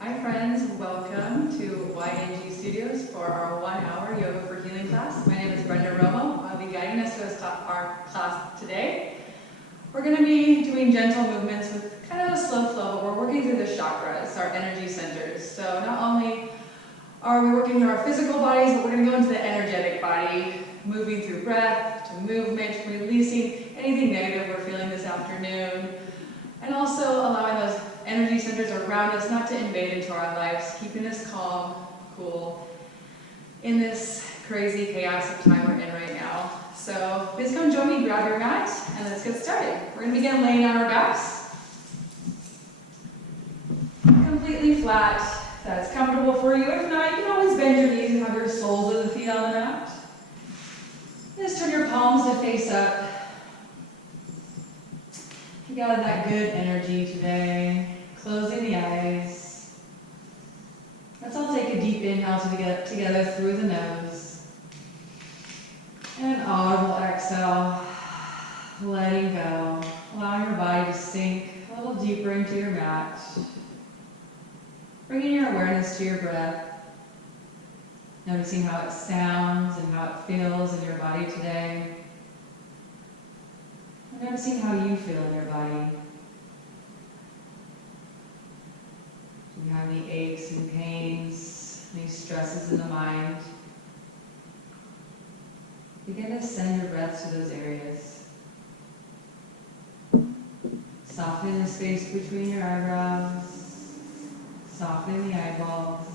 Hi friends, welcome to YNG Studios for our 1-hour Yoga for Healing class. My name is Brenda Romo. I'll be guiding us through our class today. We're going to be doing gentle movements with kind of a slow flow, but we're working through the chakras, our energy centers. So not only are we working through our physical bodies, but we're going to go into the energetic body, moving through breath, to movement, releasing anything negative we're feeling this afternoon, and also allowing those energy centers around us not to invade into our lives, keeping us calm, cool, in this crazy chaos of time we're in right now. So please come join me, grab your mat, and let's get started. We're going to begin laying on our backs. Completely flat, if that's comfortable for you. If not, you can always bend your knees and have your soles of the feet on the mat. Just turn your palms to face up. You got that good energy today. Closing the eyes. Let's all take a deep inhale together through the nose. And an audible exhale. Letting go. Allowing your body to sink a little deeper into your mat. Bringing your awareness to your breath. Noticing how it sounds and how it feels in your body today. And noticing how you feel in your body. Do you have any aches and pains, any stresses in the mind? Begin to send your breath to those areas. Softening the space between your eyebrows, softening the eyeballs,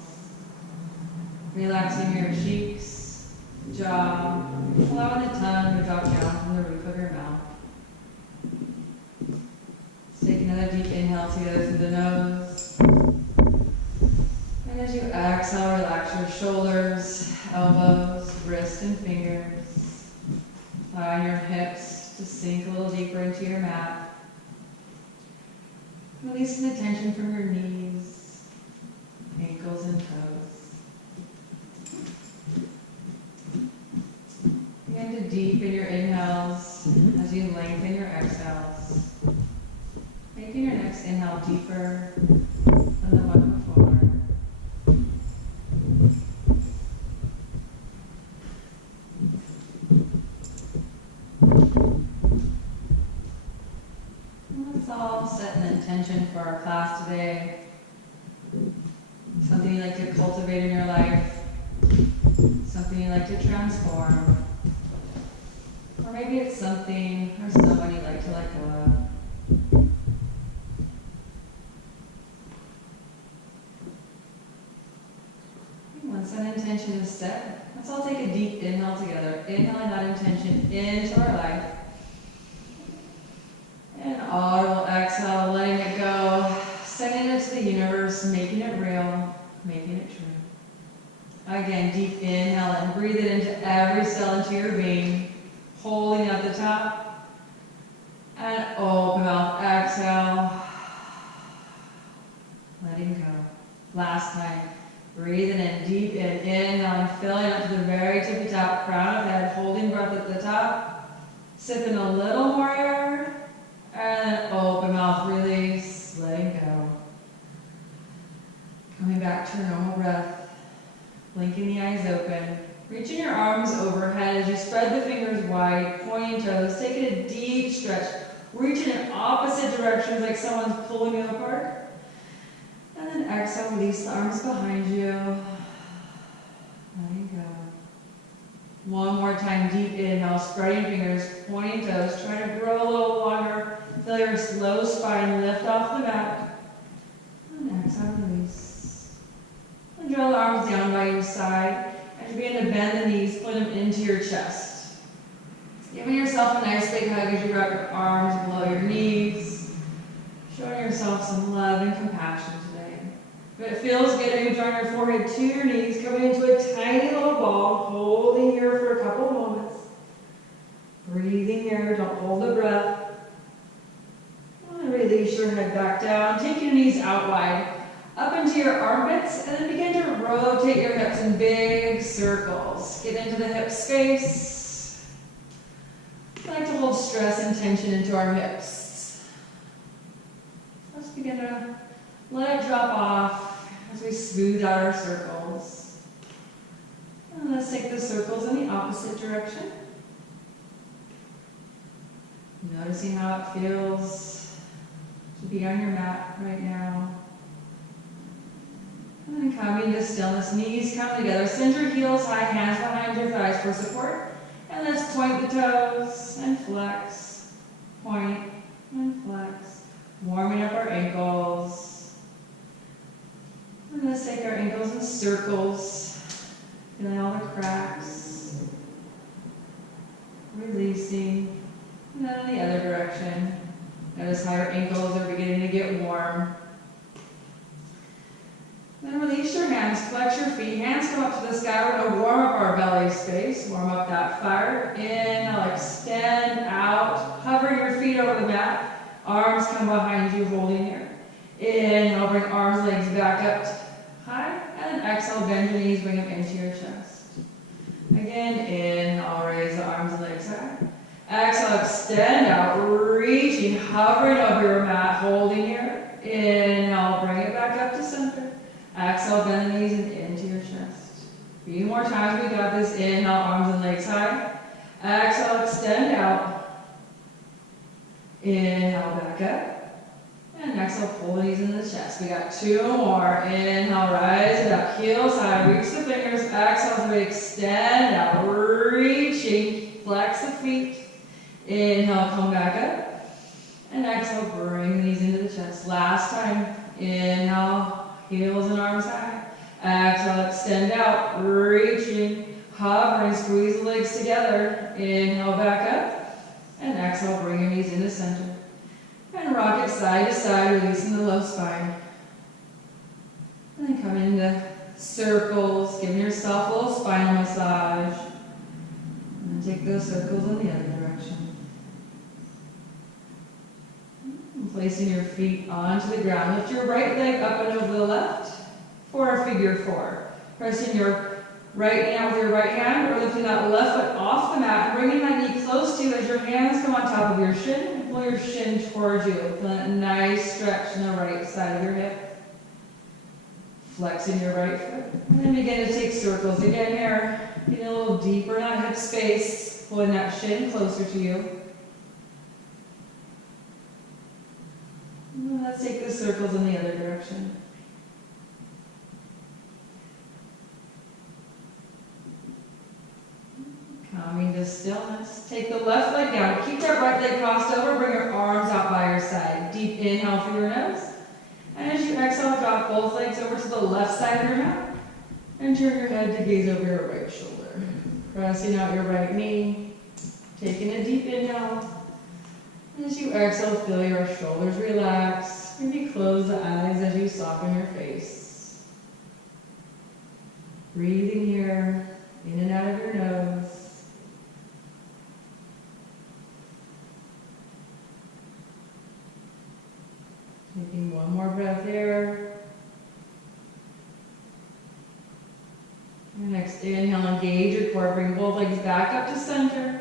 relaxing your cheeks, jaw, allowing the tongue to drop down from the roof of your mouth. Take another deep inhale together through the nose. And as you exhale, relax your shoulders, elbows, wrists, and fingers. Allowing your hips to sink a little deeper into your mat. Releasing the tension from your knees, ankles, and toes. Begin to deepen your inhales as you lengthen your exhales. Making your next inhale deeper than the one before. And let's all set an intention for our class today. Something you'd like to cultivate in your life. Something you'd like to transform. Or maybe it's something or someone you'd like to let go of. Once that intention is set, let's all take a deep inhale together. Inhaling that intention into our life. And audible exhale, letting it go. Sending it to the universe, making it real, making it true. Again, deep inhale and breathe it into every cell into your being. Holding at the top. And open mouth, exhale. Letting go. Last time. Breathing in deep inhale and filling up to the very tippy top, crown of head, holding breath at the top. Sipping a little more air. And then open mouth, release, letting go. Coming back to your normal breath. Blinking the eyes open. Reaching your arms overhead as you spread the fingers wide, pointing toes. Taking a deep stretch. Reaching in opposite directions like someone's pulling you apart. And then exhale, release the arms behind you. Letting go. One more time, deep inhale, spreading fingers, pointing toes. Try to grow a little longer. Feel your slow spine lift off the mat. And exhale, release. And draw the arms down by your side. As you begin to bend the knees, put them into your chest. Giving yourself a nice big hug as you wrap your arms below your knees. Showing yourself some love and compassion today. If it feels good, you draw your forehead to your knees, coming into a tiny little ball, holding here for a couple moments. Breathing here, don't hold the breath. And release your head back down, take your knees out wide, up into your armpits, and then begin to rotate your hips in big circles. Get into the hip space. We like to hold stress and tension into our hips. Let's begin to let it drop off. as we smooth out our circles. And let's take the circles in the opposite direction. Noticing how it feels to be on your mat right now. And then coming to stillness, knees come together, send your heels high, hands behind your thighs for support. And let's point the toes and flex, point and flex. Warming up our ankles. And let's take our ankles in circles, feeling all the cracks. Releasing. And then in the other direction. Notice how your ankles are beginning to get warm. Then release your hands, flex your feet, hands come up to the sky. We're going to warm up our belly space, warm up that fire. Inhale, extend out, hover your feet over the mat. Arms come behind you, holding here. Inhale, bring arms, legs back up high. And then exhale, bend your knees, bring them into your chest. Again, inhale, raise the arms and legs high. Exhale, extend out, reaching, hovering over your mat, holding here. Inhale, bring it back up to center. Exhale, bend the knees and into your chest. A few more times, we got this. Inhale, arms and legs high. Exhale, extend out. Inhale, back up. And exhale, pull the knees into the chest. We got 2 more. Inhale, rise it up, heels high, reach the fingers. Exhale, so we extend out, reaching, flex the feet. Inhale, come back up. And exhale, bring the knees into the chest. Last time. Inhale. Heels and arms high. Exhale, extend out, reaching, hovering, squeeze the legs together. Inhale, back up. And exhale, bring your knees into center. And rock it side to side, releasing the low spine. And then come into circles, giving yourself a little spinal massage. And then take those circles in the other direction. Placing your feet onto the ground. Lift your right leg up and over the left for a figure 4. Pressing your right knee out with your right hand, or lifting that left foot off the mat, bringing that knee close to you as your hands come on top of your shin, and pull your shin towards you. Feeling a nice stretch in the right side of your hip. Flexing your right foot. And then begin to take circles again here. Getting a little deeper in that hip space, pulling that shin closer to you. Let's take the circles in the other direction. Coming to stillness. Take the left leg down. Keep that right leg crossed over. Bring your arms out by your side. Deep inhale through your nose. And as you exhale, drop both legs over to the left side of your mat. And turn your head to gaze over your right shoulder. Pressing out your right knee. Taking a deep inhale. As you exhale, feel your shoulders relax. Maybe close the eyes as you soften your face. Breathing here, in and out of your nose. Taking one more breath here. Your next inhale, engage your core. Bring both legs back up to center.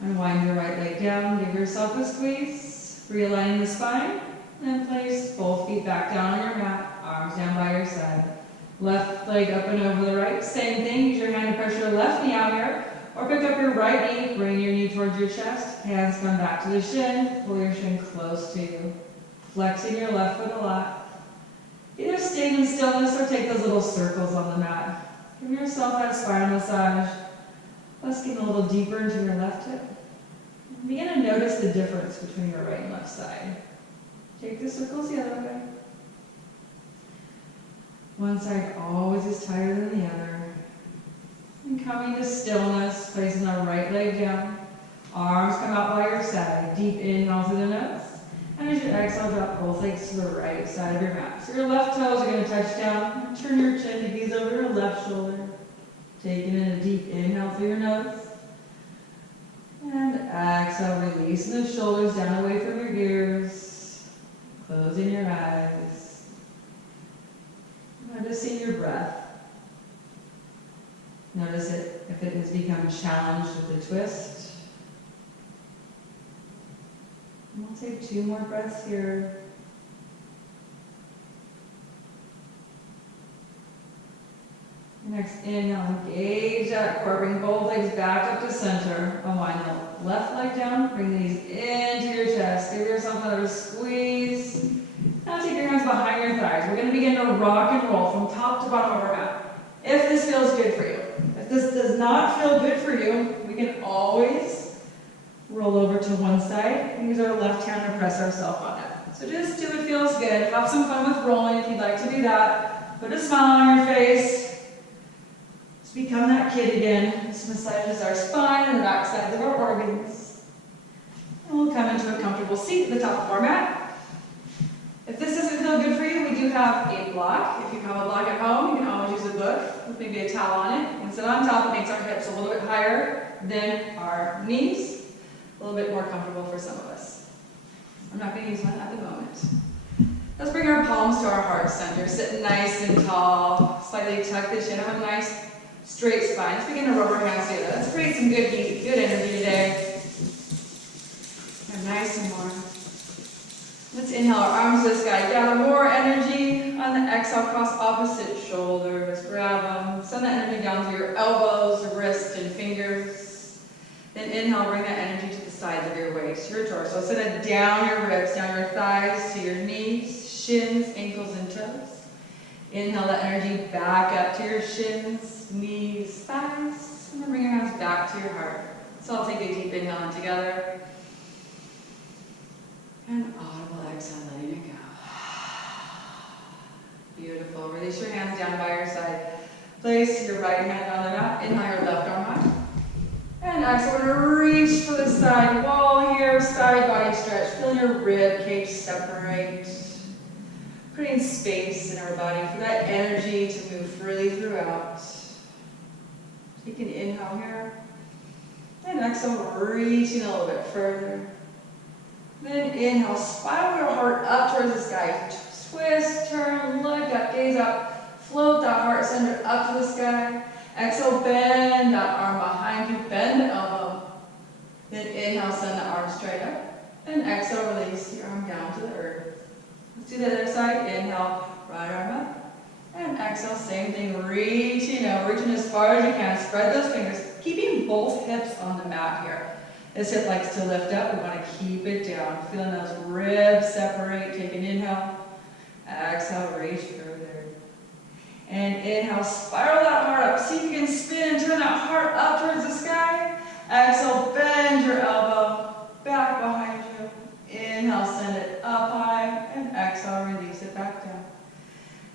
Unwind your right leg down. Give yourself a squeeze. Realigning the spine. And place both feet back down on your mat. Arms down by your side. Left leg up and over the right. Same thing. Use your hand to press your left knee out here. Or pick up your right knee. Bring your knee towards your chest. Hands come back to the shin. Pull your shin close to you. Flexing your left foot a lot. Either stay in stillness or take those little circles on the mat. Give yourself that spinal massage. Let's get a little deeper into your left hip. Begin to notice the difference between your right and left side. Take the circles the other way. One side always is tighter than the other. And coming to stillness, placing the right leg down. Arms come out by your side. Deep inhale through the nose. And as you exhale, drop both legs to the right side of your mat. So your left toes are going to touch down. And turn your chin to gaze over your left shoulder. Taking in a deep inhale through your nose. And exhale, releasing the shoulders down away from your ears. Closing your eyes. Noticing your breath. Notice it if it has become challenged with a twist. And we'll take 2 more breaths here. Next inhale, engage that core. Bring both legs back up to center. Unwind the left leg down. Bring these into your chest. Give yourself another squeeze. Now take your hands behind your thighs. We're going to begin to rock and roll from top to bottom of our mat. If this feels good for you. If this does not feel good for you, we can always roll over to one side and use our left hand to press ourselves on it. So just do what feels good. Have some fun with rolling if you'd like to do that. Put a smile on your face. Just become that kid again. This massages our spine and the back sides of our organs. And we'll come into a comfortable seat at the top of our mat. If this doesn't feel good for you, we do have a block. If you have a block at home, you can always use a book with maybe a towel on it. And sit on top, it makes our hips a little bit higher than our knees. A little bit more comfortable for some of us. I'm not going to use one at the moment. Let's bring our palms to our heart center. Sit nice and tall. Slightly tuck the chin. Have a nice straight spine. Let's begin to rub our hands together. Let's create some good heat, good energy today. And nice and warm. Let's inhale our arms to the sky. Gather more energy. On the exhale, cross opposite shoulders. Grab them. Send that energy down to your elbows, wrists, and fingers. Then inhale, bring that energy to the sides of your waist, your torso. Send it down your ribs, down your thighs, to your knees, shins, ankles, and toes. Inhale that energy back up to your shins, knees, thighs. And then bring your hands back to your heart. So I'll take a deep inhale in together. And audible exhale, letting it go. Beautiful. Release your hands down by your side. Place your right hand on the mat. Inhale your left arm high. And exhale, we're going to reach for the side wall here. Side body stretch. Feel your rib cage separate. Putting space in our body for that energy to move freely throughout. Take an inhale here. And exhale, reaching a little bit further. Then inhale, spiral your heart up towards the sky. Twist, turn, look up, gaze up. Float that heart center up to the sky. Exhale, bend that arm behind you, bend the elbow. Then inhale, send the arm straight up. And exhale, release your arm down to the earth. Let's do the other side. Inhale, right arm up. And exhale, same thing, reaching out, reaching as far as you can. Spread those fingers, keeping both hips on the mat here. This hip likes to lift up. We want to keep it down. Feeling those ribs separate. Take an inhale. Exhale, reach further. And inhale, spiral that heart up. See if you can spin and turn that heart up towards the sky. Exhale, bend your elbow back behind you. Inhale, send it up high. And exhale, release it back down.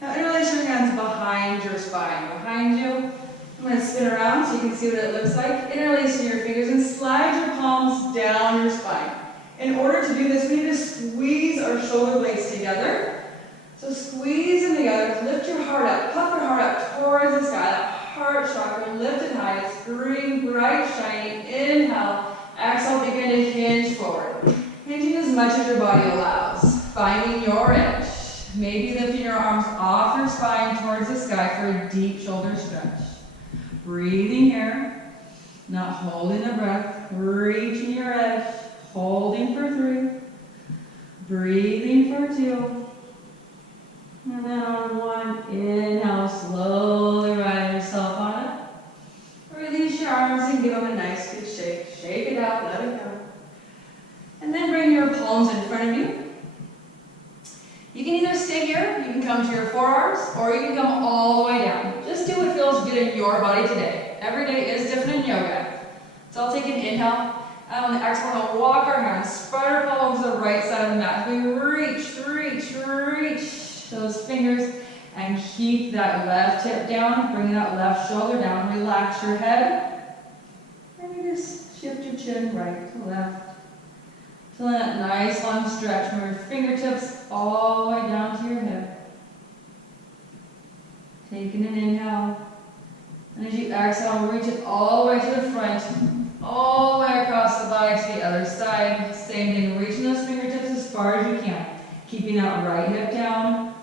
Now interlace your hands behind your spine. Behind you. I'm going to spin around so you can see what it looks like. Interlacing your fingers and slide your palms down your spine. In order to do this, we need to squeeze our shoulder blades together. So squeeze them together, lift your heart up, puff your heart up towards the sky. That heart chakra lifted high, it's green, bright, shiny. Inhale, exhale, begin to hinge forward. Hinging as much as your body allows. Finding your edge. Maybe lifting your arms off your spine towards the sky for a deep shoulder stretch. Breathing here, not holding the breath, reaching your edge, holding for 3, breathing for 2, and then on 1, inhale, slowly rise yourself on it. Release your arms and give them a nice good shake. Shake it out, let it go. And then bring your palms in front of you. You can either stay here, you can come to your forearms, or you can come all the way down. Just do what feels good in your body today. Every day is different in yoga. So I'll take an inhale, and on the exhale, we'll walk our hands, spread our palms to the right side of the mat. We reach those fingers, and keep that left hip down, bring that left shoulder down, relax your head, and you just shift your chin right to left. Feeling that nice long stretch from your fingertips all the way down to your hip. Taking an inhale. And as you exhale, reach it all the way to the front, all the way across the body to the other side. Same thing, reaching those fingertips as far as you can. Keeping that right hip down.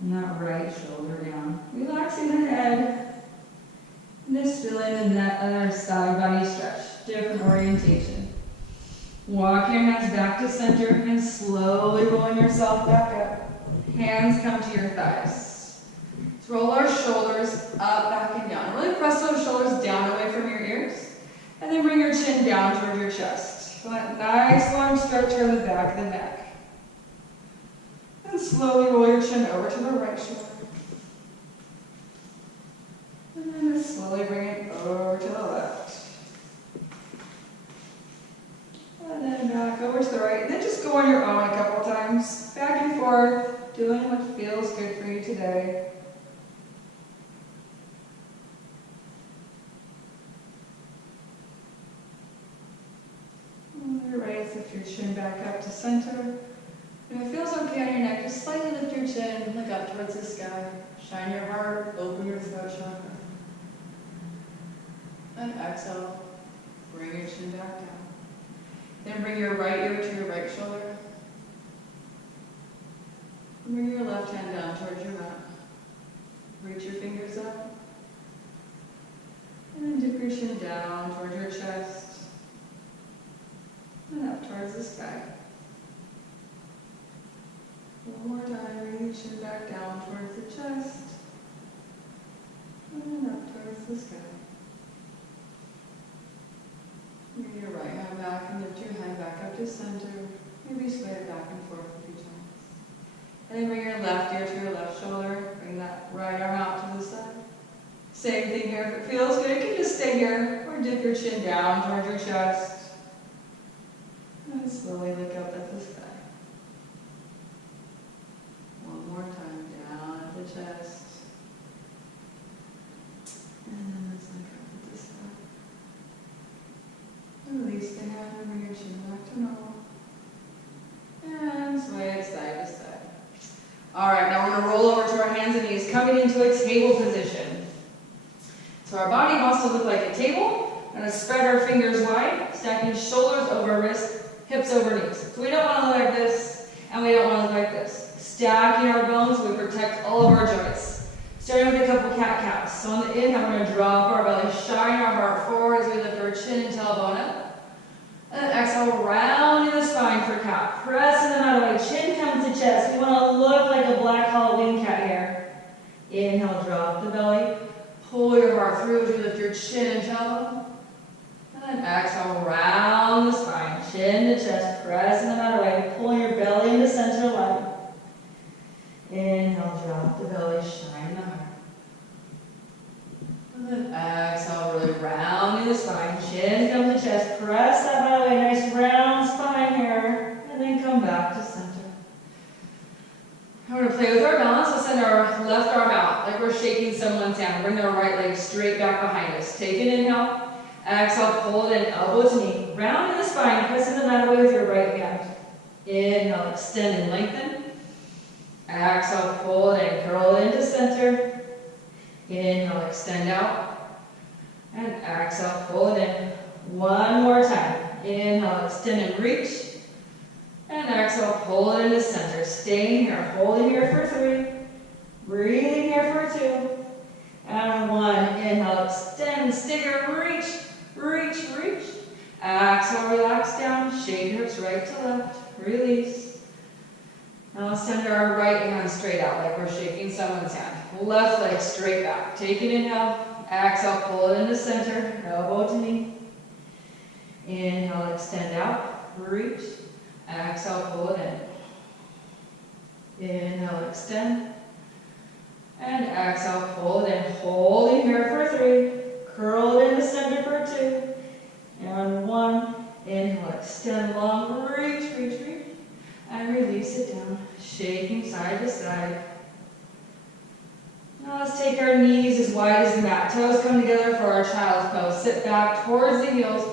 And that right shoulder down. Relaxing the head. And just feeling in that other side body stretch. Different orientation. Walk your hands back to center and slowly rolling yourself back up. Hands come to your thighs. Let's roll our shoulders up, back, and down. Really press those shoulders down away from your ears. And then bring your chin down toward your chest. Feel that nice long stretch around the back of the neck. And slowly roll your chin over to the right shoulder. And then just slowly bring it over to the left. And then back over to the right. And then just go on your own a couple times. Back and forth, doing what feels good for you today. Right, lift your chin back up to center. If it feels okay on your neck, just slightly lift your chin, look up towards the sky. Shine your heart, open your throat chakra. And exhale, bring your chin back down. Then bring your right ear to your right shoulder. Bring your left hand down towards your mat. Reach your fingers up. And then dip your chin down towards your chest. And up towards the sky. One more time, bring your chin back down towards the chest. And then up towards the sky. Bring your right hand back and lift your hand back up to center. Maybe sway it back and forth a few times. And then bring your left ear to your left shoulder. Bring that right arm out to the side. Same thing here. If it feels good, you can just stay here or dip your chin down towards your chest. And slowly look up at the sky. One more time, down at the chest. And then let's look up at the sky. Release the hand and bring your chin back to normal. And sway it side to side. Alright, now we're going to roll over to our hands and knees, coming into a table position. So our body wants to look like a table. We're going to spread our fingers wide, stacking shoulders over our wrists, hips over knees. So we don't want to look like this, and we don't want to look like this. Stacking our bones, we protect all of our joints. Starting with a couple cat-cows. So on the inhale, we're going to drop our belly, shine our heart forward as we lift our chin and tailbone up. And then exhale, rounding the spine for cat. Pressing them out of the way. Chin comes to chest. We want to look like a black Halloween cat here. Inhale, drop the belly. Pull your heart through as you lift your chin and tailbone. And exhale, round the spine, chin to chest, pressing them out of the way, pulling your belly into center line. Inhale, drop the belly, shine the heart. And then exhale, really rounding the spine, chin come to chest, press that out of the way, nice round spine here, and then come back to center. We're going to play with our balance. We'll send our left arm out like we're shaking someone's hand. Bring our right leg straight back behind us. Take an inhale. Exhale, pull it in, elbow to knee. Round in the spine, pressing the mat away with your right hand. Inhale, extend and lengthen. Exhale, pull it in, curl it into center. Inhale, extend out. And exhale, pull it in. One more time. Inhale, extend and reach. And exhale, pull it into center. Staying here, holding here for 3. Breathing here for 2. And 1. Inhale, extend, stay here, reach. Reach, reach. Exhale, relax down. Shake your hips right to left. Release. Now let's send our right hand straight out like we're shaking someone's hand. Left leg straight back. Take an inhale. Exhale, pull it into center. Elbow to knee. Inhale, extend out. Reach. Exhale, pull it in. Inhale, extend. And exhale, pull it in. Holding here for 3. Curl it in the center for 2. And 1. Inhale, extend long. Reach, reach, reach. And release it down. Shaking side to side. Now let's take our knees as wide as the mat. Toes come together for our child's pose. Sit back towards the heels.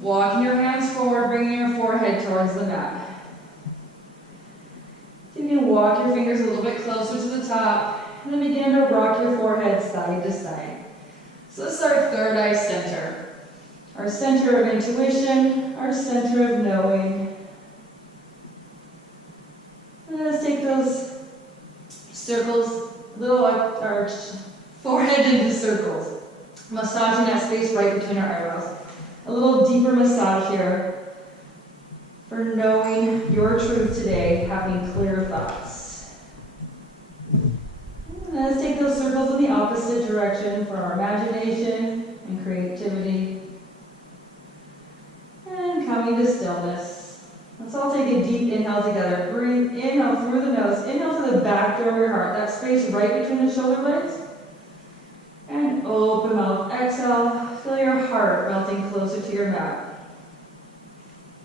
Walking your hands forward, bringing your forehead towards the mat. Then you walk your fingers a little bit closer to the top. And then begin to rock your forehead side to side. So this is our third eye center. Our center of intuition, our center of knowing. And let's take those circles, little arch, forehead into circles. Massaging that space right between our eyebrows. A little deeper massage here for knowing your truth today, having clear thoughts. And let's take those circles inhale together. Breathe, inhale through the nose. Inhale to the back door of your heart. That space right between the shoulder blades. And open mouth. Exhale. Feel your heart melting closer to your mat.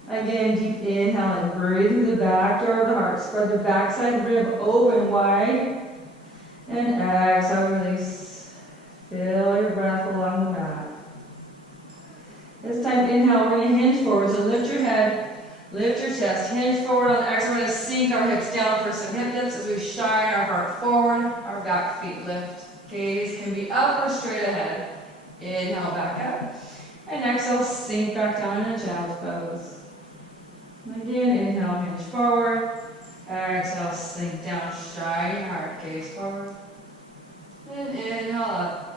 Again, deep inhale and breathe through the back door of the heart. Spread the backside rib open wide. And exhale, release. Feel your breath along the mat. This time, inhale, we're going to hinge forward. So lift your head, lift your chest, hinge forward on the exhale. We're going to sink our hips down for some hip dips as we shine our heart forward, our back feet lift. Gaze can be up or straight ahead. Inhale, back up. And exhale, sink back down in a child's pose. Again, inhale, hinge forward. Exhale, sink down, shine your heart, gaze forward. And inhale up.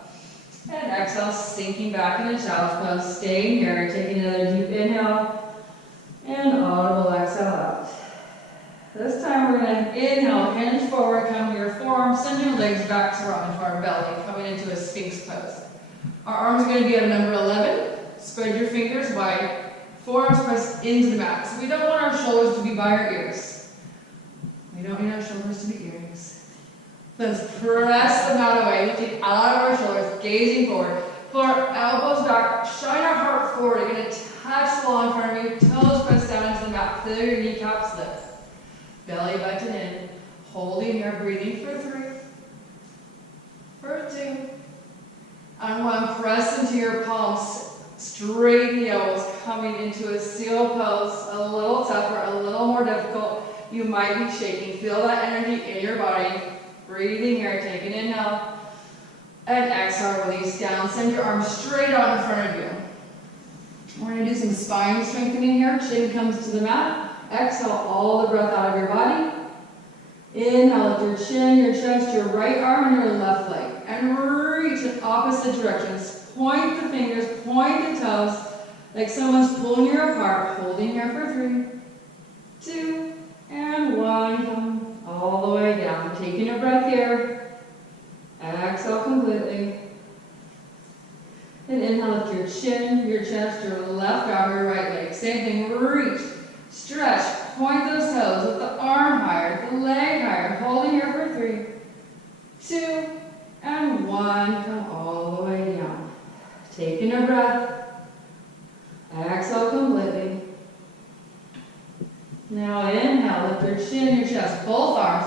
And exhale, sinking back into child's pose. Staying here, taking another deep inhale. And audible exhale out. This time we're going to inhale, hinge forward, come to your forearms, send your legs back to our belly, coming into a Sphinx pose. Our arms are going to be at number 11. Spread your fingers wide. Forearms press into the mat. So we don't want our shoulders to be by our ears. We don't need our shoulders to be earrings. Let's press the mat away, lifting out of our shoulders, gazing forward. Pull our elbows back, shine our heart forward. You're going to touch the wall in front of you, toes press down into the mat, feel your kneecaps lift. Belly button in, holding here, breathing for 3, for 2, and 1. Press into your palms. Straighten the elbows, coming into a seal pose, a little tougher, a little more difficult. You might be shaking. Feel that energy in your body. Breathing here, take an inhale, and exhale, release down. Send your arms straight out in front of you. We're going to do some spine strengthening here. Chin comes to the mat. Exhale all the breath out of your body. Inhale, lift your chin, your chest, your right arm, and your left leg. And reach in opposite directions. Point the fingers, point the toes, like someone's pulling you apart, holding here for 3, 2, and 1. Come all the way down. Taking a breath here. Exhale completely. And inhale, lift your chin, your chest, your left arm, your right leg. Same thing, reach, stretch, point those toes, with the arm higher, the leg higher, holding here for 3, 2, and 1. Come all the way down. Taking a breath. Exhale completely. Now inhale, lift your chin, your chest, both arms,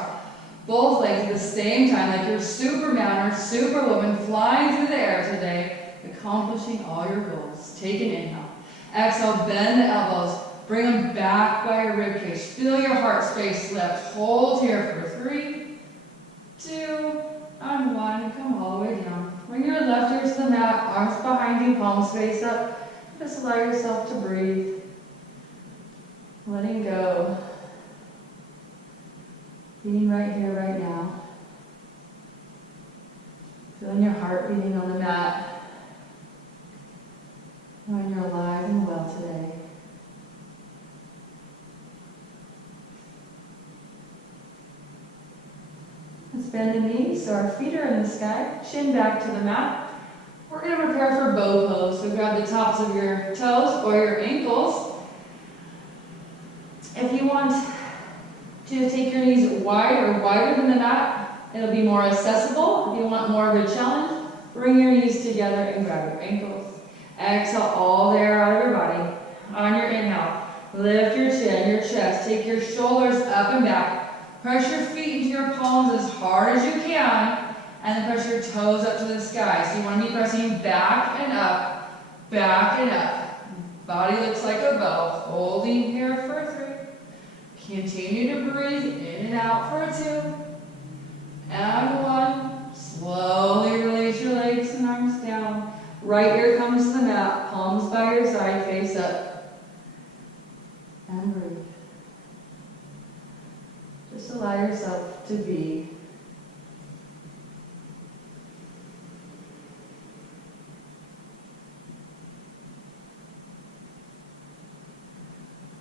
both legs at the same time, like you're Superman or Superwoman flying through the air today, accomplishing all your goals. Take an inhale. Exhale, bend the elbows, bring them back by your ribcage. Feel your heart space lift. Hold here for 3, 2, and 1. Come all the way down. Bring your left ear to the mat, arms behind you, palms face up. Just allow yourself to breathe. Letting go. Being right here, right now. Feeling your heart beating on the mat. Knowing you're alive and well today. Let's bend the knees so our feet are in the sky, chin back to the mat. We're going to prepare for bow pose. So grab the tops of your toes or your ankles. If you want to take your knees wide or wider than the mat, it'll be more accessible. If you want more of a challenge, bring your knees together and grab your ankles. Exhale all the air out of your body. On your inhale, lift your chin, your chest. Take your shoulders up and back. Press your feet into your palms as hard as you can, and then press your toes up to the sky. So you want to be pressing back and up, back and up. Body looks like a bow. Holding here for 3. Continue to breathe in and out for 2. And 1. Slowly release your legs and arms down. Right ear comes to the mat, palms by your side, face up. And breathe. Just allow yourself to be.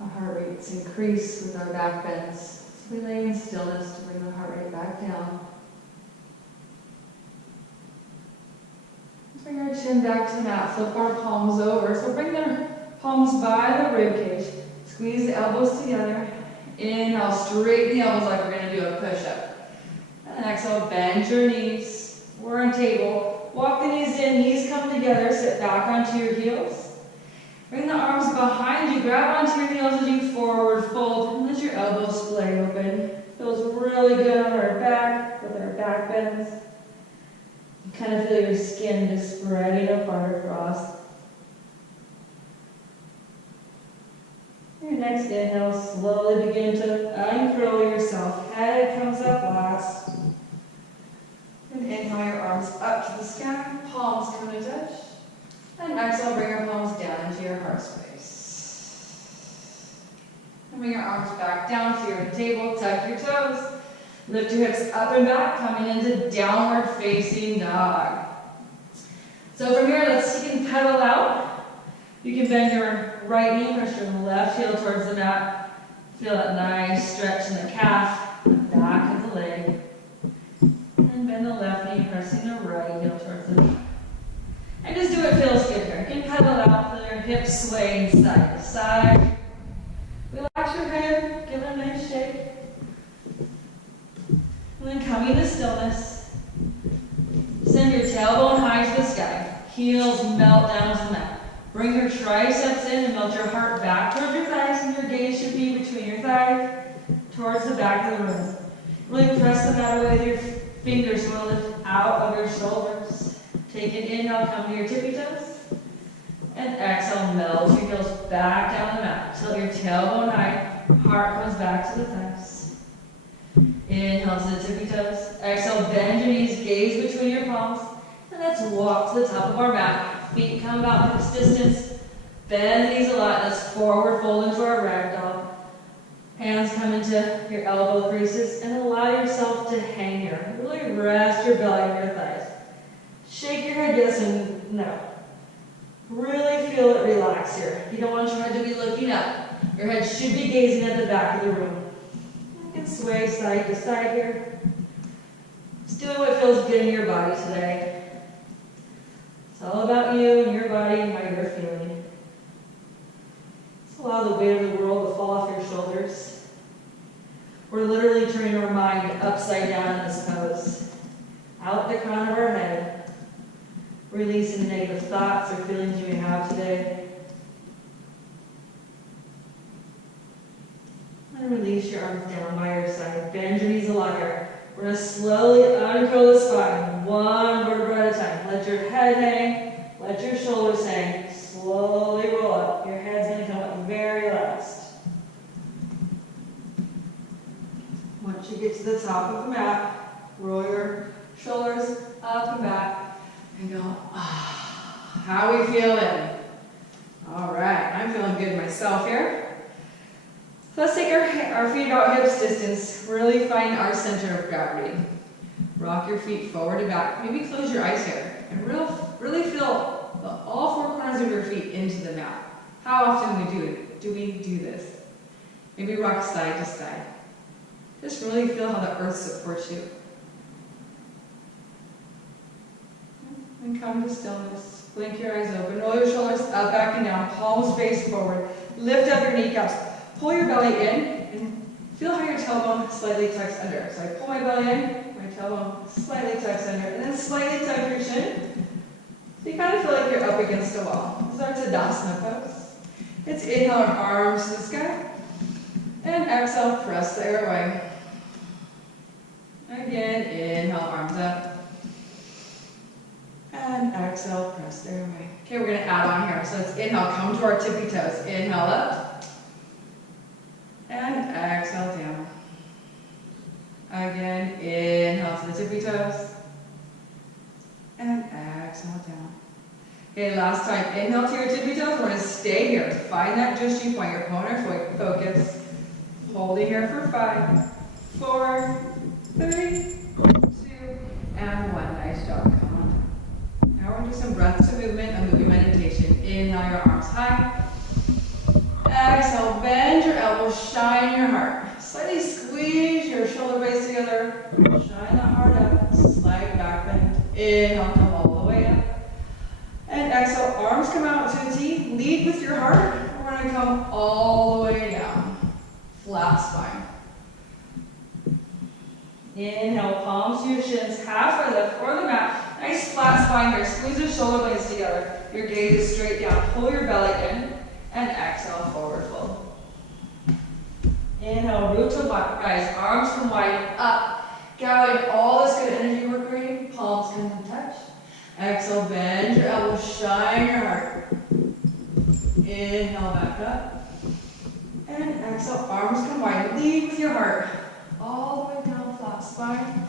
Our heart rates increase with our back bends. So we lay in stillness to bring the heart rate back down. Bring our chin back to the mat, flip our palms over. So bring the palms by the rib cage. Squeeze the elbows together. Inhale, straighten the elbows like we're gonna do a push-up. And exhale, bend your knees. We're on table. Walk the knees in, knees come together, sit back onto your heels. Bring the arms behind you, grab onto your heels as you forward fold, and let your elbows splay open. Feels really good on our back, with our back bends. You kind of feel your skin just spreading apart across. Your next inhale, slowly begin to uncurl yourself. Head comes up last. And inhale your arms up to the sky, palms come to touch. And exhale, bring your palms down into your heart space. And bring your arms back down to your table, tuck your toes. Lift your hips up and back, coming into downward facing dog. So from here, you can pedal out. You can bend your right knee, press your left heel towards the mat. Feel that nice stretch in the calf, the back of the leg. And bend the left knee, pressing the right heel towards the mat. And just do what feels good here. You can pedal out, feel your hips swaying side to side. Relax your head, give it a nice shake. And then coming to stillness. Send your tailbone high to the sky. Heels melt down to the mat. Bring your triceps in and melt your heart back towards your thighs, and your gaze should be between your thighs towards the back of the room. Really press the mat away with your fingers. You want to lift out of your shoulders. Take an inhale, come to your tippy toes. And exhale, melt your heels back down the mat. Tilt your tailbone high. Heart comes back to the thighs. Inhale to the tippy toes. Exhale, bend your knees, gaze between your palms. And let's walk to the top of our mat. Feet come about hips distance. Bend the knees a lot. Let's forward fold into our ragdoll. Hands come into your elbow creases and allow yourself to hang here. Really rest your belly on your thighs. Shake your head yes and no. Really feel it relax here. You don't want your head to be looking up. Your head should be gazing at the back of the room. You can sway side to side here. Just doing what feels good in your body today. It's all about you and your body and how you're feeling. Just allow the weight of the world to fall off your shoulders. We're literally turning our mind upside down in this pose. Out the crown of our head. Releasing the negative thoughts or feelings you may have today. And release your arms down by your side. Bend your knees a lot here. We're going to slowly uncurl the spine, one vertebra at a time. Let your head hang, let your shoulders hang. Slowly roll up. Your head's going to come up very last. Once you get to the top of the mat, roll your shoulders up and back and go, ah, how are we feeling? All right, I'm feeling good myself here. Let's take our feet about hips distance. Really find our center of gravity. Rock your feet forward and back. Maybe close your eyes here. And really feel all four corners of your feet into the mat. How often do we do this? Maybe rock side to side. Just really feel how the earth supports you. And come to stillness. Blink your eyes open. Roll your shoulders up, back, and down. Palms face forward. Lift up your kneecaps. Pull your belly in and feel how your tailbone slightly tucks under. So I pull my belly in, my tailbone slightly tucks under, and then slightly tuck your chin. So you kind of feel like you're up against a wall. This is our Tadasana pose. It's inhale our arms to the sky, and exhale, press the air away. Again, inhale, arms up, and exhale, press the air away. Okay, we're going to add on here. So it's inhale, come to our tippy toes. Inhale up. And exhale down. Again, inhale to the tippy toes. And exhale down. Okay, last time. Inhale to your tippy toes. We're going to stay here. Find that Drishti point, your polar focus. Hold it here for 5, 4, 3, 2, and 1. Nice job. Come on. Now we're going to do some breaths of movement, a moving meditation. Inhale your arms high. Exhale, bend your elbows, shine your heart. Slightly squeeze your shoulder blades together. Shine that heart up. Slight back bend. Inhale, come all the way up. And exhale, arms come out to a T. Lead with your heart. We're going to come all the way down. Flat flat spine. Inhale, palms to your shins, halfway lift for the mat. Nice flat spine here. Squeeze your shoulder blades together. Your gaze is straight down. Pull your belly in and exhale, forward fold. Inhale, root to rise. Arms come wide up. Gathering all this good energy we're creating. Palms come to touch. Exhale, bend your elbows, shine your heart. Inhale, back up. And exhale, arms come wide. Lead with your heart. All the way down, flat spine.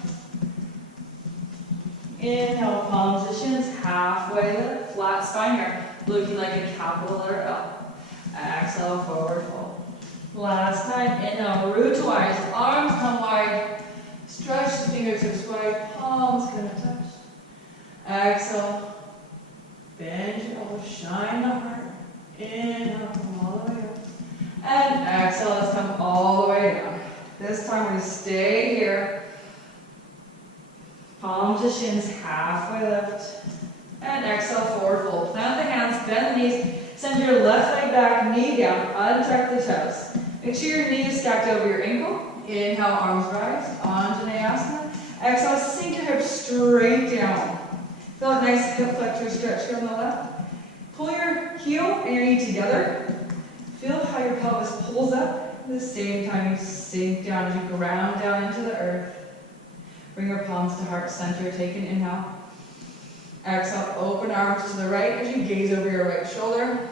Inhale, palms to shins, halfway lift, flat spine here, looking like a capital letter L. Exhale, forward fold. Last time, inhale, root to rise, arms come wide, stretch the fingertips wide, palms gonna touch. Exhale, bend your elbows, shine the heart. Inhale, come all the way up. And exhale, let's come all the way down. This time we stay here. Palms to shins, halfway lift. And exhale, forward fold. Plant the hands, bend the knees. Send your left leg back, knee down, untuck the toes. Make sure your knee is stacked over your ankle. Inhale, arms rise, Anjaneyasana. Exhale, sink your hips straight down. Feel a nice hip flexor stretch here on the left. Pull your heel and your knee together. Feel how your pelvis pulls up. At the same time, you sink down as you ground down into the earth. Bring your palms to heart center. Take an inhale. Exhale, open arms to the right as you gaze over your right shoulder.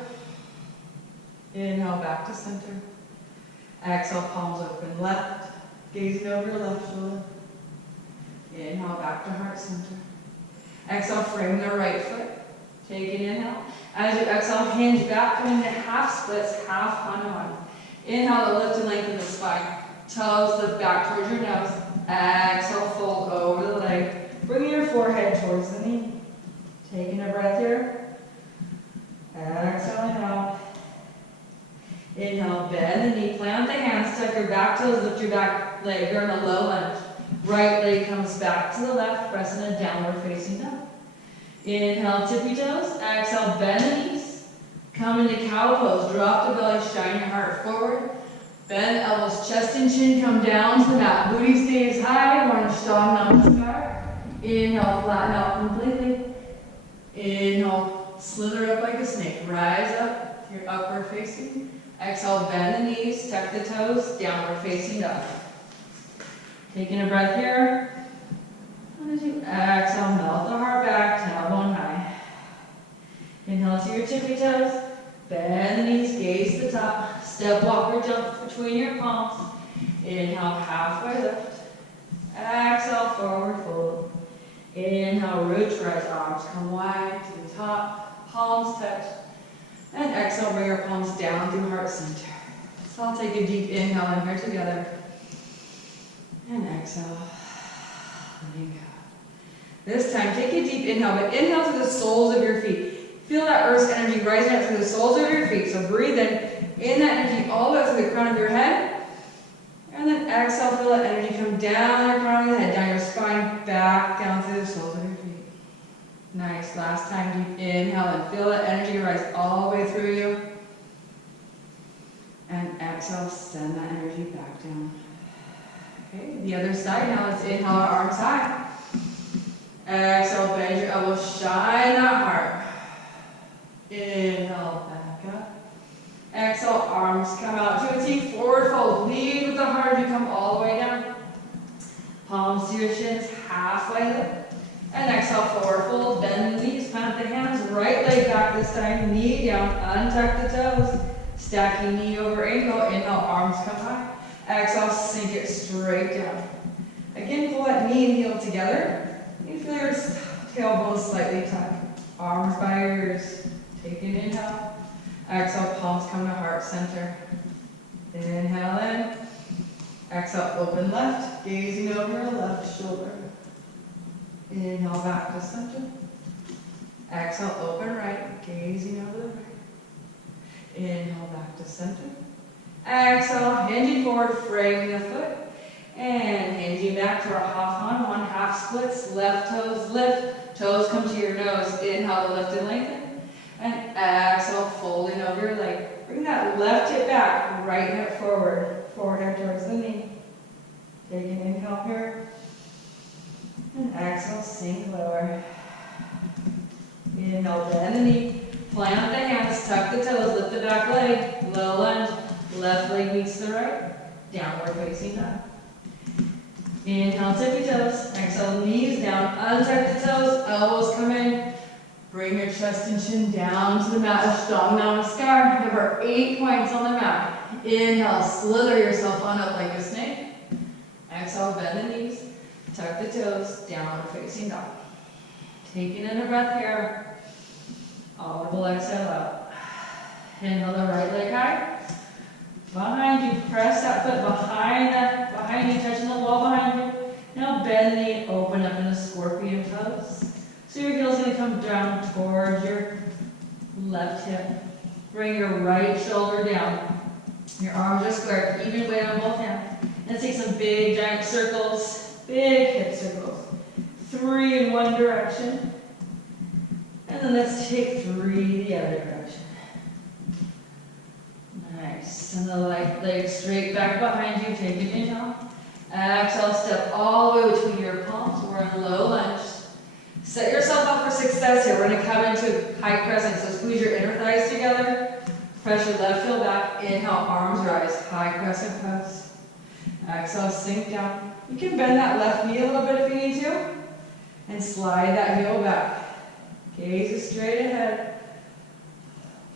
Inhale, back to center. Exhale, palms open left. Gazing over your left shoulder. Inhale, back to heart center. Exhale, frame the right foot. Take an inhale. As you exhale, hinge back, come into half splits, half Hanuman. Inhale to lift and lengthen the spine. Toes lift back towards your nose. Exhale, fold over the leg. Bring your forehead towards the knee. Taking a breath here. Exhaling out. Inhale, bend the knee, plant the hands, tuck your back toes, lift your back leg. You're in a low lunge. Right leg comes back to the left, press in a downward facing dog. Inhale, tippy toes. Exhale, bend the knees. Come into cow pose. Drop the belly, shine your heart forward. Bend elbows, chest and chin, come down to the mat. Booty stays high, Varnashtha Namaskar. Inhale, flatten out completely. Inhale, slither up like a snake. Rise up to your upward facing. Exhale, bend the knees, tuck the toes, downward facing dog. Taking a breath here. And as you exhale, melt the heart back, tailbone high. Inhale to your tippy toes. Bend the knees, gaze the top. Step, walk, or jump between your palms. Inhale, halfway lift. Exhale, forward fold. Inhale, root to rise, arms come wide to the top. Palms touch. And exhale, bring your palms down through heart center. So I'll take a deep inhale in here together. And exhale. Letting go. This time, take a deep inhale, but inhale through the soles of your feet. Feel that earth's energy rising up through the soles of your feet. So breathe in that energy all the way through the crown of your head. And then exhale, feel that energy come down your crown of the head, down your spine, back down through the soles of your feet. Nice. Last time, deep inhale and feel that energy rise all the way through you. And exhale, send that energy back down. Okay, the other side now. Let's inhale our arms high. Exhale, bend your elbows, shine that heart. Inhale, back up. Exhale, arms come out to a T, forward fold. Lead with the heart as you come all the way down. Palms to your shins, halfway lift. And exhale, forward fold, bend the knees, plant the hands, right leg back this time, knee down, untuck the toes. Stacking knee over ankle, inhale, arms come high. Exhale, sink it straight down. Again, pull that knee and heel together. You feel your tailbone slightly tuck. Arms by your ears. Take an inhale. Exhale, palms come to heart center. Inhale in. Exhale, open left, gazing over your left shoulder. Inhale, back to center. Exhale, open right, gazing over the right. Inhale, back to center. Exhale, hinging forward, framing the foot. And hinging back to our half on, one half splits, left toes lift, toes come to your nose. Inhale to lift and lengthen. And exhale, folding over your leg. Bring that left hip back, right hip forward. forehead towards the knee. Take an inhale here. And exhale, sink lower. Inhale, bend the knee. Plant the hands, tuck the toes, lift the back leg. Low lunge. Left leg meets the right. Downward facing dog. Inhale, tippy toes. Exhale, knees down. Untuck the toes. Elbows come in. Bring your chest and chin down to the mat. Ashtanga Namaskar. There are 8 points on the mat. Inhale, slither yourself on up like a snake. Exhale, bend the knees. Tuck the toes. Downward facing dog. Taking in a breath here. Audible exhale out. Inhale the right leg high. Behind you, press that foot behind you, touching the wall behind you. Now bend the knee, open up in a scorpion pose. So your heel's gonna come down towards your left hip. Bring your right shoulder down. Your arms are square, even weight on both hands. And take some big giant circles, big hip circles. 3 in one direction. And then let's take 3 the other direction. Nice. And the right leg straight back behind you. Take an inhale. Exhale, step all the way between your palms. We're in low lunge. Set yourself up for success here. We're going to come into high crescent. So squeeze your inner thighs together. Press your left heel back. Inhale, arms rise. High crescent pose. Exhale, sink down. You can bend that left knee a little bit if you need to. And slide that heel back. Gaze is straight ahead.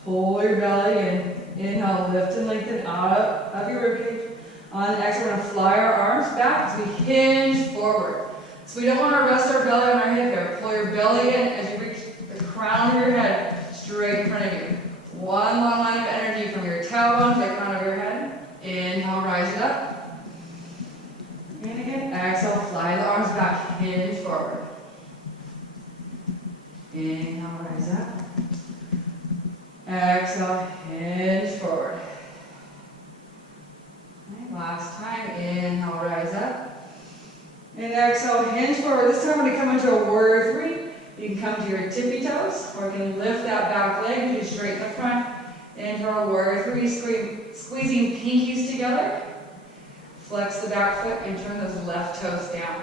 Pull your belly in. Inhale, lift and lengthen out of your ribcage. On the exhale, we're going to fly our arms back as we hinge forward. So we don't want to rest our belly on our hip here. Pull your belly in as you reach the crown of your head straight in front of you. One long line of energy from your tailbone to the crown of your head. Inhale, rise it up. And again, exhale, fly the arms back, hinge forward. Inhale, rise up. Exhale, hinge forward. Okay, last time, inhale, rise up. And exhale, hinge forward. This time we're going to come into a warrior 3. You can come to your tippy toes, or you can lift that back leg, do straight in the front, into our warrior 3, squeezing pinkies together. Flex the back foot and turn those left toes down.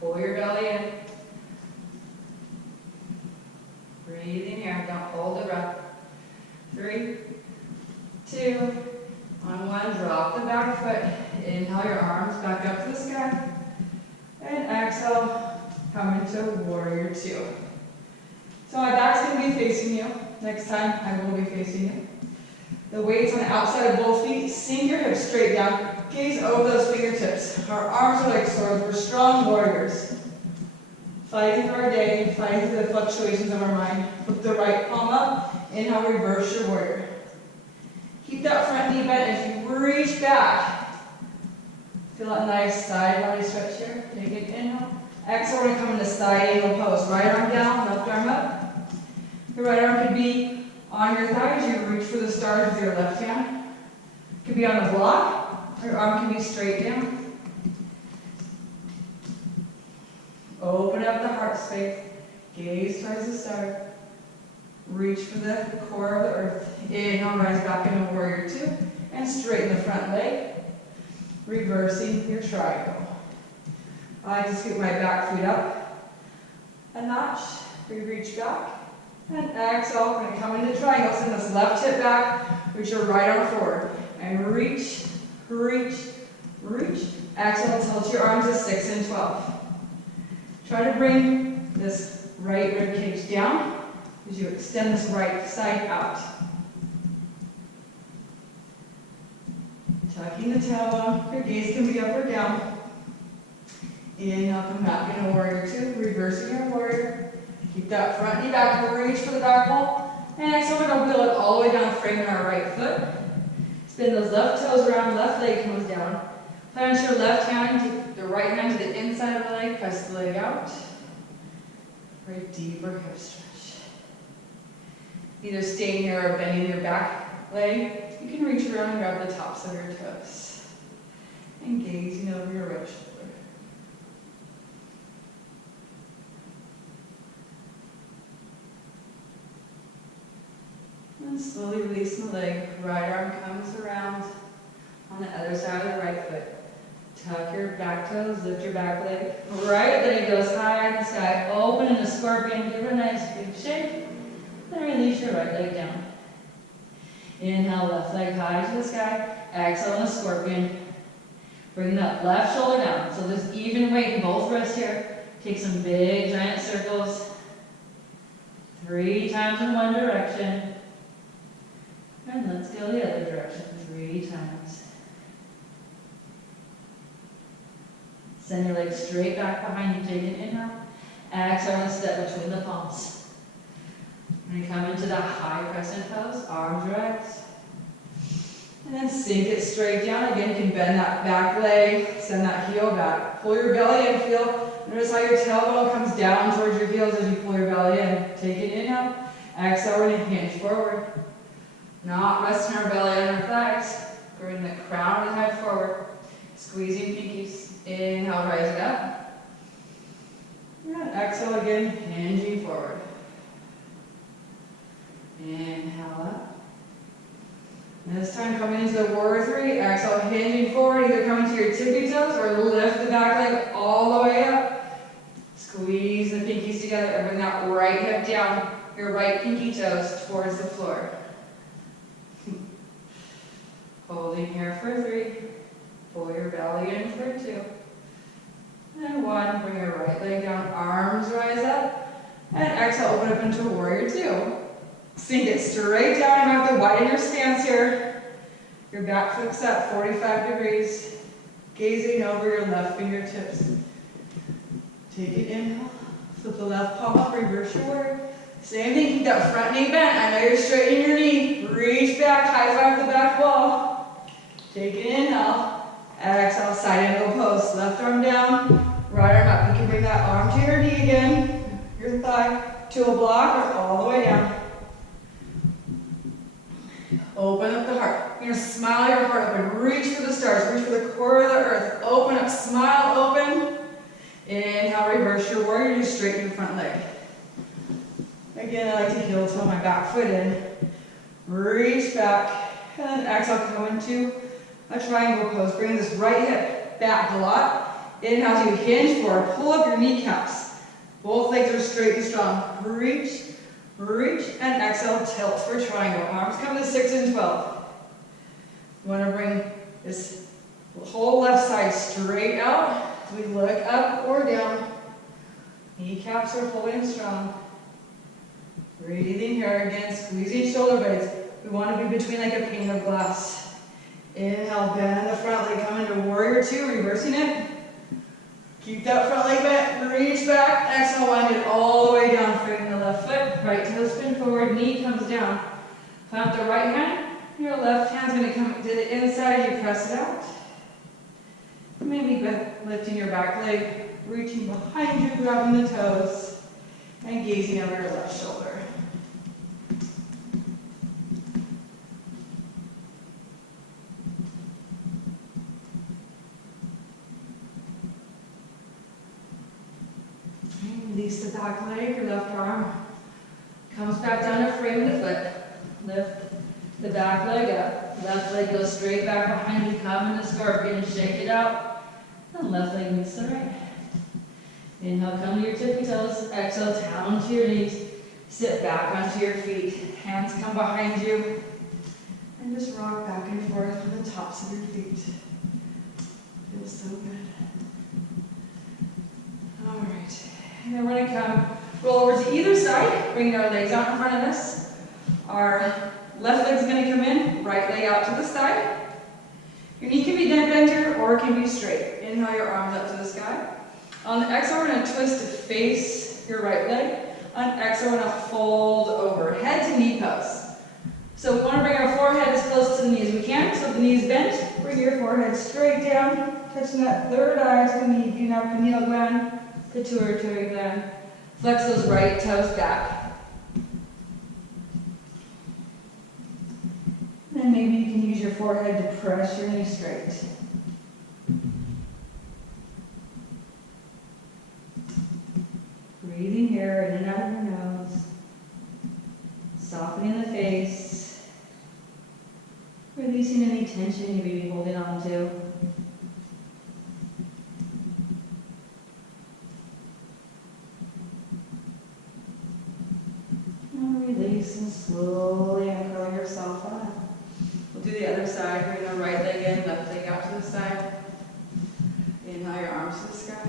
Pull your belly in. Breathe in here, don't hold the breath. 3, 2, on 1, drop the back foot. Inhale your arms back up to the sky. And exhale, come into warrior 2. So my back's going to be facing you. Next time, I will be facing you. The weight's on the outside of both feet. Sink your hips straight down. Gaze over those fingertips. Our arms are like swords. We're strong warriors. Fighting through our day, fighting through the fluctuations of our mind. Flip the right palm up. Inhale, reverse your warrior. Keep that front knee bent as you reach back. Feel that nice side body stretch here. Take an inhale. Exhale, we're going to come into side angle pose. Right arm down, left arm up. Your right arm could be on your thigh as you reach for the stars with your left hand. It could be on the block. Your arm can be straight down. Open up the heart space. Gaze towards the star. Reach for the core of the earth. Inhale, rise back into warrior 2. And straighten the front leg. Reversing your triangle. I like to scoop my back foot up a notch. We reach back. And exhale, we're going to come into triangle. Send this left hip back. Reach your right arm forward. And reach, reach, reach. Exhale, tilt your arms to 6 and 12. Try to bring this right rib cage down as you extend this right side out. Tucking the tailbone. Your gaze can be up or down. Inhale, come back into warrior 2. Reversing your warrior. Keep that front knee back. Reach for the back wall. And exhale, we're going to wheel it all the way down, framing our right foot. Spin those left toes around, left leg comes down. Plant your left hand, take the right hand to the inside of the leg, press the leg out. For a deeper hip stretch. Either staying here or bending your back leg. You can reach around and grab the tops of your toes. And gazing over your right shoulder. And slowly release the leg. Right arm comes around On the other side of the right foot. Tuck your back toes, lift your back leg. Right leg goes high in the sky. Open in the scorpion. Give it a nice big shake. Then release your right leg down. Inhale, left leg high to the sky. Exhale in a scorpion. Bring that left shoulder down. So there's even weight in both wrists here. Take some big giant circles. 3 times in one direction. And let's go the other direction 3 times. Send your legs straight back behind you. Take an inhale. Exhale and step between the palms. When you come into that high crescent pose, arms rise. And then sink it straight down. Again, you can bend that back leg, send that heel back. Pull your belly in, feel. Notice how your tailbone comes down towards your heels as you pull your belly in. Take an inhale. Exhale, we're going to hinge forward. Not resting our belly on our thighs. Bring the crown of the head forward. Squeezing pinkies. Inhale, rise it up. And exhale again, hinging forward. Inhale up. And this time coming into the warrior 3, exhale, hinging forward, either coming to your tippy toes or lift the back leg all the way up. Squeeze the pinkies together and bring that right hip down, your right pinky toes towards the floor. Holding here for 3. Pull your belly in for 2. And 1, bring your right leg down, arms rise up. And exhale, open up into warrior 2. Sink it straight down. You have to widen your stance here. Your back foot's up 45 degrees. Gazing over your left fingertips. Take an inhale. Flip the left palm up, reverse your warrior. Same thing, keep that front knee bent. I know you're straightening your knee. Reach back, high five the back wall. Take an inhale. Exhale, side angle pose. Left arm down, right arm up. You can bring that arm to your knee again, your thigh to a block or all the way down. Open up the heart. You're going to smile your heart open. Reach for the stars. Reach for the core of the earth. Open up. Smile open. Inhale. Reverse your warrior. You straighten your front leg. Again, I like to heel toe my back foot in. Reach back. And then exhale. Come into a triangle pose. Bring this right hip back a lot. Inhale as you hinge forward. Pull up your kneecaps. Both legs are straight and strong. Reach. Reach and exhale, tilt for triangle. Arms come to 6 and 12. You want to bring this whole left side straight out as we look up or down. Kneecaps are holding strong. Breathing here again, squeezing shoulder blades. We want to be between like a pane of glass. Inhale, bend the front leg, come into warrior 2, reversing it. Keep that front leg bent, reach back, exhale, wind it all the way down, straighten the left foot, right toe spin forward, knee comes down. Plant the right hand, your left hand's going to come to the inside, you press it out. Maybe lifting your back leg, reaching behind you, grabbing the toes, and gazing over your left shoulder. Release the back leg, your left arm comes back down to frame the foot. Lift the back leg up. Left leg goes straight back behind you. Come in the scorpion, shake it out. And left leg meets the right. Inhale, come to your tippy toes. Exhale, down to your knees. Sit back onto your feet. Hands come behind you. And just rock back and forth with the tops of your feet. Feels so good. All right. And then we're going to come roll over to either side, bring our legs out in front of us. Our left leg's going to come in, right leg out to the side. Your knee can be bent here or it can be straight. Inhale your arms up to the sky. On the exhale, we're going to twist to face your right leg. On exhale, we're going to fold over, head to knee pose. So we want to bring our forehead as close to the knee as we can. So the knee's bent, bring your forehead straight down, touching that third eye to the knee, being our pineal gland. Pituitary gland. Flex those right toes back. Then maybe you can use your forehead to press your knee straight. Breathing here in and out of your nose. Softening the face. Releasing any any tension you may be holding on to. And release and slowly uncurl yourself up. We'll do the other side. Bring the right leg in, left leg out to the side. Inhale your arms to the sky.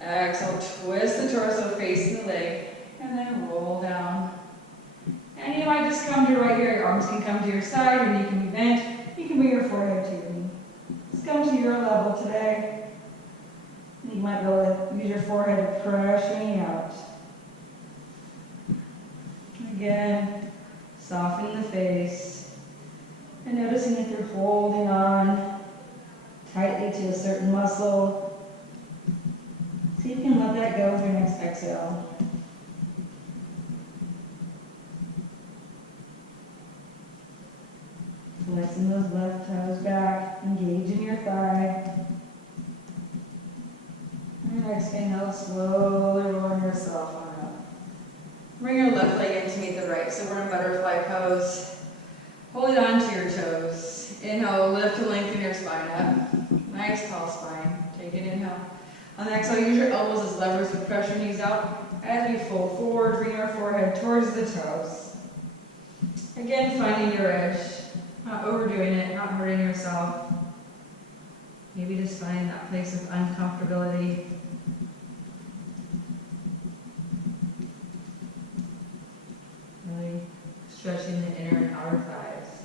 Exhale, twist the torso facing the leg, and then roll down. And you might just come to right here. Your arms can come to your side, your knee can be bent. You can bring your forehead to your knee. Just come to your level today. You might be able to use your forehead to pressure out. Again, soften the face. And noticing if you're holding on tightly to a certain muscle. See if you can let that go with your next exhale. Flexing those left toes back, engaging your thigh. And exhale, slowly rolling yourself on up. Bring your left leg in to meet the right, so we're in butterfly pose. Hold on to your toes. Inhale, lift to lengthen your spine up. Nice tall spine. Take an inhale. On the exhale, use your elbows as levers to pressure knees out. As we fold forward, bring our forehead towards the toes. Again, finding your edge. Not overdoing it, not hurting yourself. Maybe just finding that place of uncomfortability. Really stretching the inner and outer thighs.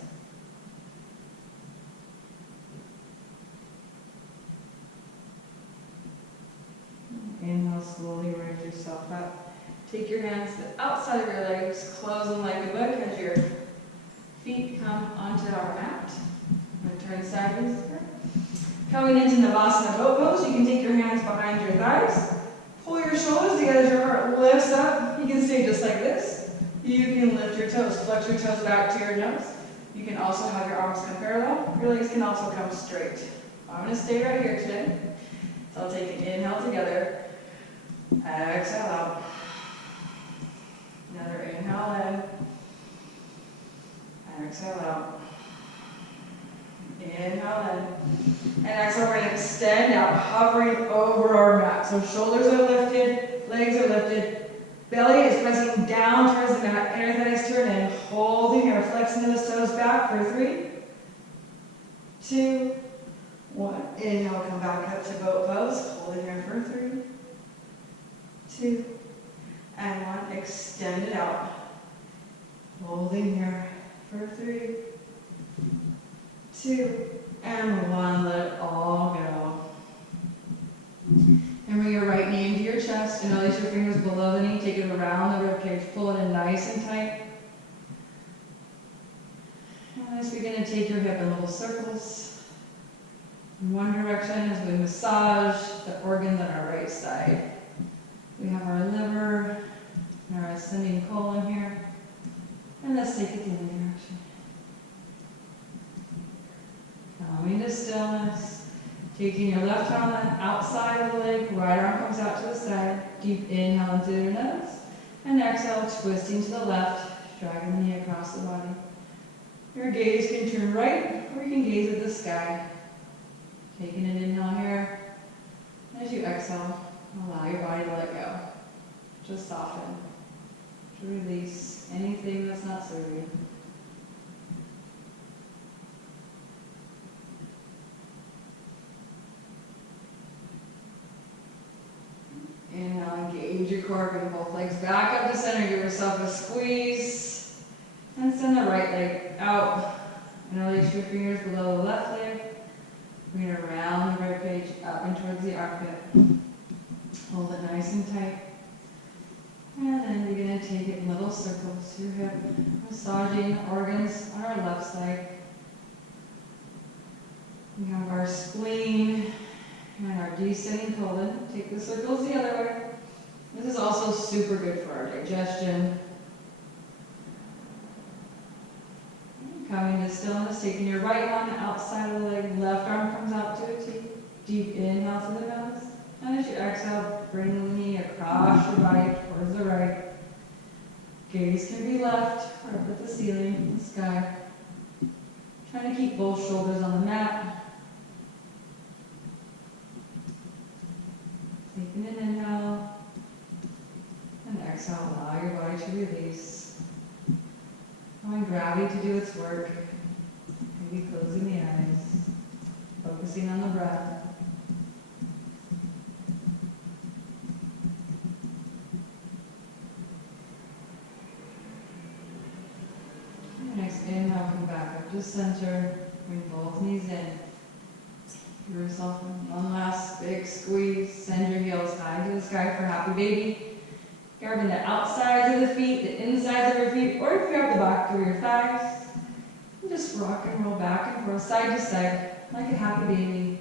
Inhale, slowly raise yourself up. Take your hands to the outside of your legs, close them like a book as your feet come onto our mat. I'm going to turn sideways here. Coming into Navasana boat pose, you can take your hands behind your thighs. Pull your shoulders together as your heart lifts up. You can stay just like this. You can lift your toes, flex your toes back to your nose. You can also have your arms come parallel. Your legs can also come straight. I'm going to stay right here today. So I'll take an inhale together. Exhale out. Another inhale in. Exhale out. Inhale in. And exhale, we're going to extend out, hovering over our mat. So shoulders are lifted, legs are lifted. Belly is pressing down towards the mat. Inner thighs turn in. Holding here, flexing those toes back for 3, 2, 1. Inhale, come back up to boat pose. Holding here for 3, 2, and 1. Extend it out. Holding here for 3, 2, and 1. Let it all go. And bring your right knee into your chest and release your fingers below the knee. Take it around the ribcage. Pull it in nice and tight. And as we begin to take your hip in little circles in one direction as we massage the organs on our right side. We have our liver and our ascending colon here. And let's take it the other direction. Coming to stillness. Taking your left hand on the outside of the leg, right arm comes out to the side. Deep inhale into your nose. And exhale, twisting to the left, dragging the knee across the body. Your gaze can turn right, or you can gaze at the sky. Taking an inhale here. As you exhale, allow your body to let go. Just soften. To release anything that's not serving you. Inhale, engage your core, bring both legs back up to center, give yourself a squeeze, and send the right leg out. And release your fingers below the left leg. Bring it around the ribcage, up and towards the armpit. Hold it nice and tight. And then we're going to take it in little circles to your hip, massaging organs on our left side. We have our spleen and our descending colon. Take the circles the other way. This is also super good for our digestion. Coming to stillness, taking your right arm outside of the leg, left arm comes out to a T. Deep inhale to the nose. And as you exhale, bring the knee across your body towards the right. Gaze can be left or up at the ceiling, the sky. Trying to keep both shoulders on the mat. Taking an inhale. And exhale, allow your body to release. Allowing gravity to do its work. Maybe closing the eyes. Focusing on the breath. Next inhale, come back up to center. Bring both knees in. Give yourself one last big squeeze. Send your heels high to the sky for happy baby. Grabbing the outsides of the feet, the insides of your feet, or if you have the back of your thighs. And just rock and roll back and forth, side to side, like a happy baby.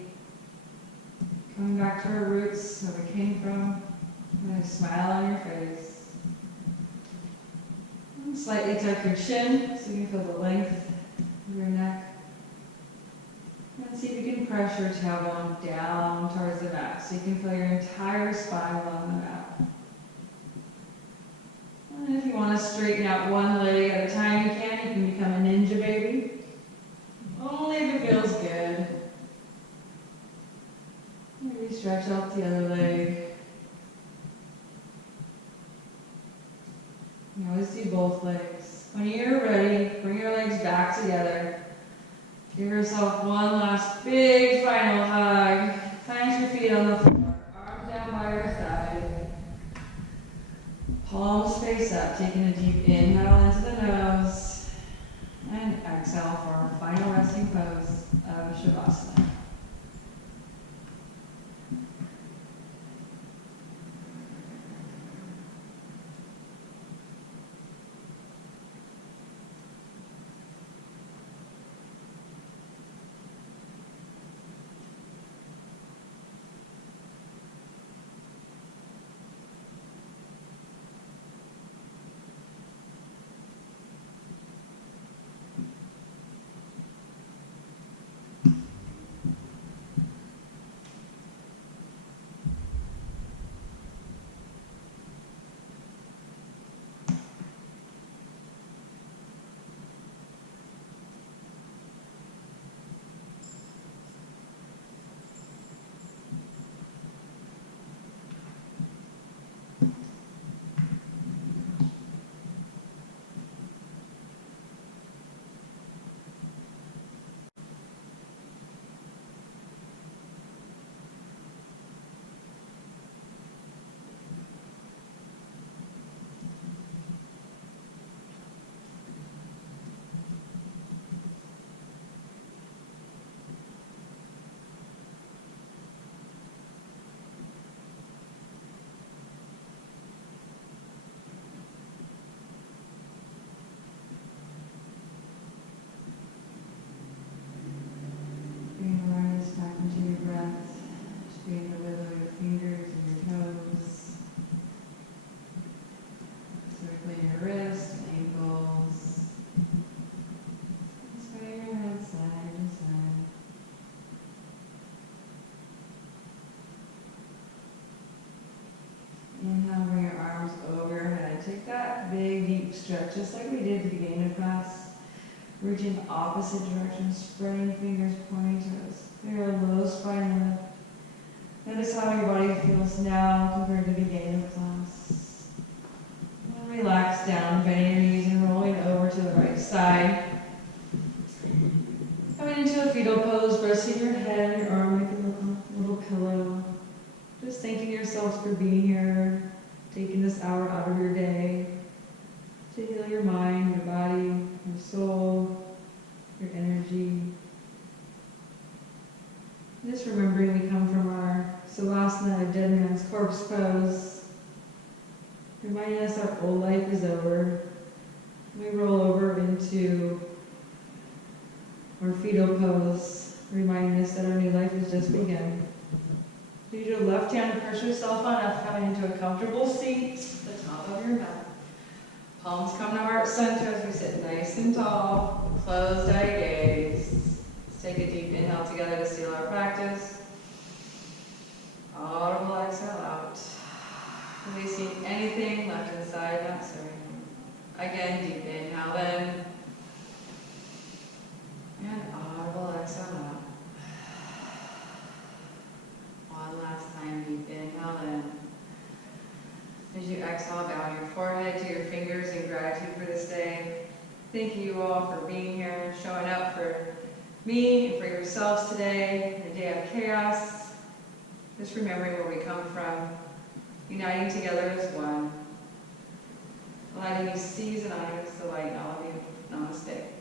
Coming back to our roots, where we came from. And a smile on your face. Slightly tuck your chin so you can feel the length of your neck. And see if you can press your tailbone down towards the mat so you can feel your entire spine along the mat. And if you want to straighten out one leg at a time, you can become a ninja baby. Only if it feels good. Maybe stretch out the other leg. You always do both legs. When you're ready, bring your legs back together. Give yourself one last big final hug. Plant your feet on the floor, arms down by your side. Palms face up, taking a deep inhale into the nose. And exhale for our final resting pose of Shavasana. Big deep stretch, just like we did at the beginning of class. Reaching opposite directions, spreading fingers, pointing toes. Clear a low spine lift. Notice how your body feels now compared to the beginning of class. And relax down, bending your knees and rolling over to the right side. Coming into a fetal pose, resting your head and your arm like a little pillow. Just thanking yourselves for being here, taking this hour out of your day to heal your mind, your body, your soul, your energy. Just remembering we come from our Savasana, dead man's corpse pose, reminding us our old life is over. We roll over into our fetal pose, reminding us that our new life has just begun. Use your left hand to press yourself on up, coming into a comfortable seat, the top of your mat. Palms come to heart center as we sit nice and tall, closed eye gaze. Let's take a deep inhale together to seal our practice. Audible exhale out. Releasing anything left inside, not serving. Again, deep inhale in. And for this day. Thank you all for being here, showing up for me and for yourselves today, in a day of chaos. Just remembering where we come from, uniting together as one. Allowing you to seize and honor this delight in all of you. Namaste.